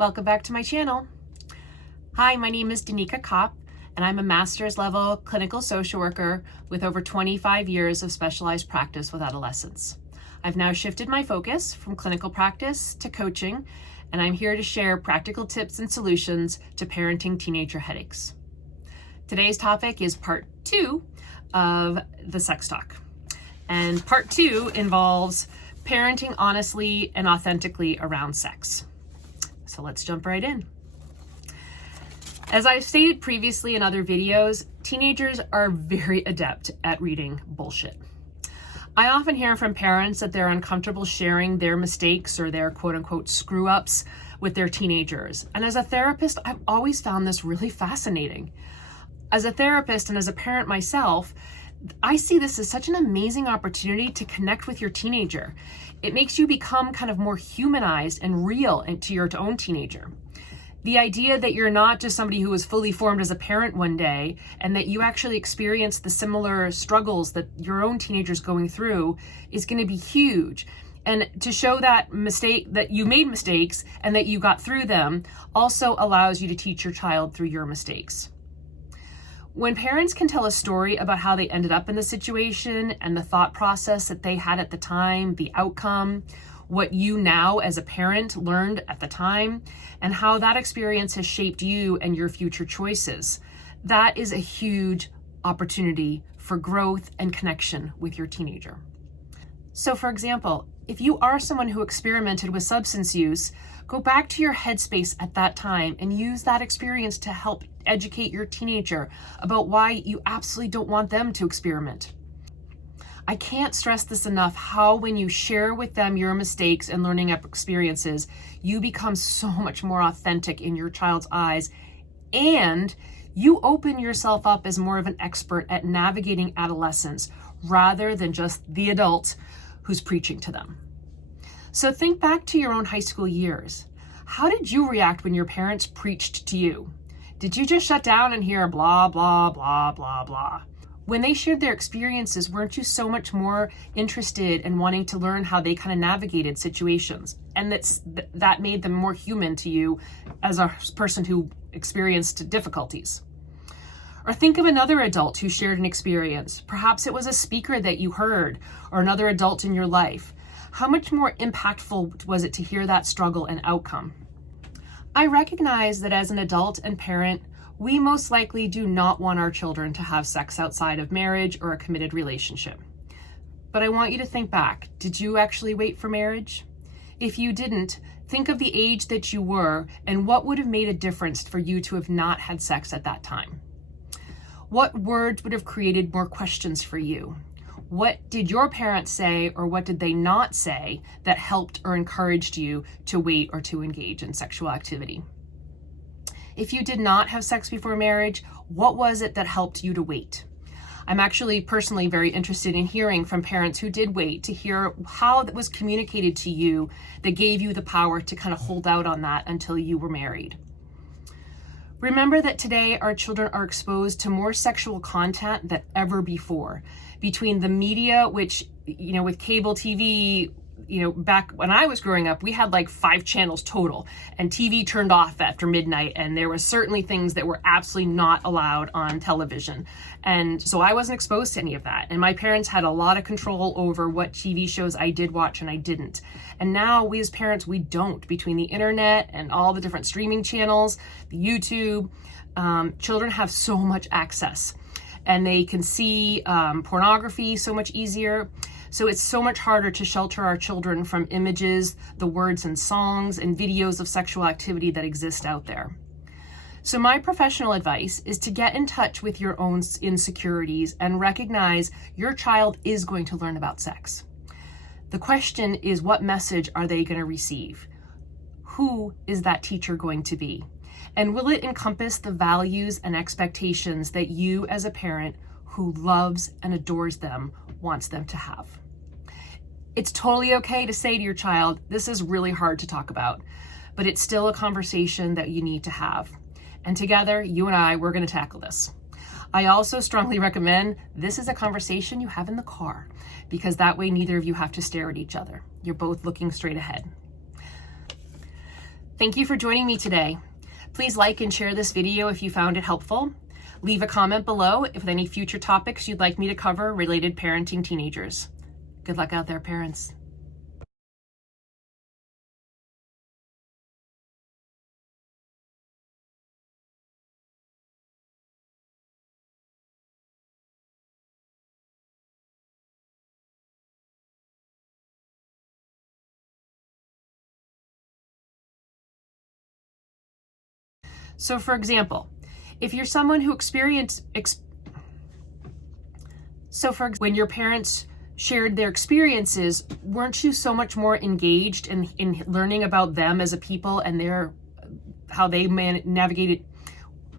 Welcome back to my channel. Hi, my name is Danica Copp, and I'm a master's level clinical social worker with over 25 years of specialized practice with adolescents. I've now shifted my focus from clinical practice to coaching, and I'm here to share practical tips and solutions to parenting teenager headaches. Today's topic is part 2 of the sex talk. And part 2 involves parenting honestly and authentically around sex. So let's jump right in. As I've stated previously in other videos, teenagers are very adept at reading bullshit. I often hear from parents that they're uncomfortable sharing their mistakes or their quote unquote screw ups with their teenagers. And as a therapist, I've always found this really fascinating. As a therapist and as a parent myself, I see this as such an amazing opportunity to connect with your teenager. It makes you become kind of more humanized and real to your own teenager. The idea that you're not just somebody who was fully formed as a parent one day and that you actually experience the similar struggles that your own teenager's going through is going to be huge. And to show that you made mistakes and that you got through them also allows you to teach your child through your mistakes. When parents can tell a story about how they ended up in the situation and the thought process that they had at the time, the outcome, what you now as a parent learned at the time, and how that experience has shaped you and your future choices, that is a huge opportunity for growth and connection with your teenager. So for example, if you are someone who experimented with substance use, go back to your headspace at that time and use that experience to help educate your teenager about why you absolutely don't want them to experiment. I can't stress this enough, how when you share with them your mistakes and learning experiences, you become so much more authentic in your child's eyes, and you open yourself up as more of an expert at navigating adolescence rather than just the adult who's preaching to them. So think back to your own high school years. How did you react when your parents preached to you? Did you just shut down and hear blah, blah, blah, blah, blah? When they shared their experiences, weren't you so much more interested in wanting to learn how they kind of navigated situations? And that made them more human to you as a person who experienced difficulties. Or think of another adult who shared an experience. Perhaps it was a speaker that you heard or another adult in your life. How much more impactful was it to hear that struggle and outcome? I recognize that as an adult and parent, we most likely do not want our children to have sex outside of marriage or a committed relationship. But I want you to think back. Did you actually wait for marriage? If you didn't, think of the age that you were and what would have made a difference for you to have not had sex at that time. What words would have created more questions for you? What did your parents say or what did they not say that helped or encouraged you to wait or to engage in sexual activity? If you did not have sex before marriage, what was it that helped you to wait? I'm actually personally very interested in hearing from parents who did wait, to hear how that was communicated to you that gave you the power to kind of hold out on that until you were married. Remember that today our children are exposed to more sexual content than ever before. Between the media, which, with cable TV, back when I was growing up, we had like 5 channels total, and TV turned off after midnight, and there were certainly things that were absolutely not allowed on television. And so I wasn't exposed to any of that. And my parents had a lot of control over what TV shows I did watch and I didn't. And now we as parents, we don't. Between the internet and all the different streaming channels, the YouTube, children have so much access. And they can see pornography so much easier. So it's so much harder to shelter our children from images, the words and songs and videos of sexual activity that exist out there. So my professional advice is to get in touch with your own insecurities and recognize your child is going to learn about sex. The question is, what message are they going to receive? Who is that teacher going to be? And will it encompass the values and expectations that you as a parent who loves and adores them wants them to have? It's totally okay to say to your child, this is really hard to talk about, but it's still a conversation that you need to have. And together, you and I, we're going to tackle this. I also strongly recommend this is a conversation you have in the car, because that way neither of you have to stare at each other. You're both looking straight ahead. Thank you for joining me today. Please like and share this video if you found it helpful. Leave a comment below with any future topics you'd like me to cover related parenting teenagers. Good luck out there, parents. So for example, if you're someone who when your parents shared their experiences, weren't you so much more engaged in learning about them as a people and how they navigated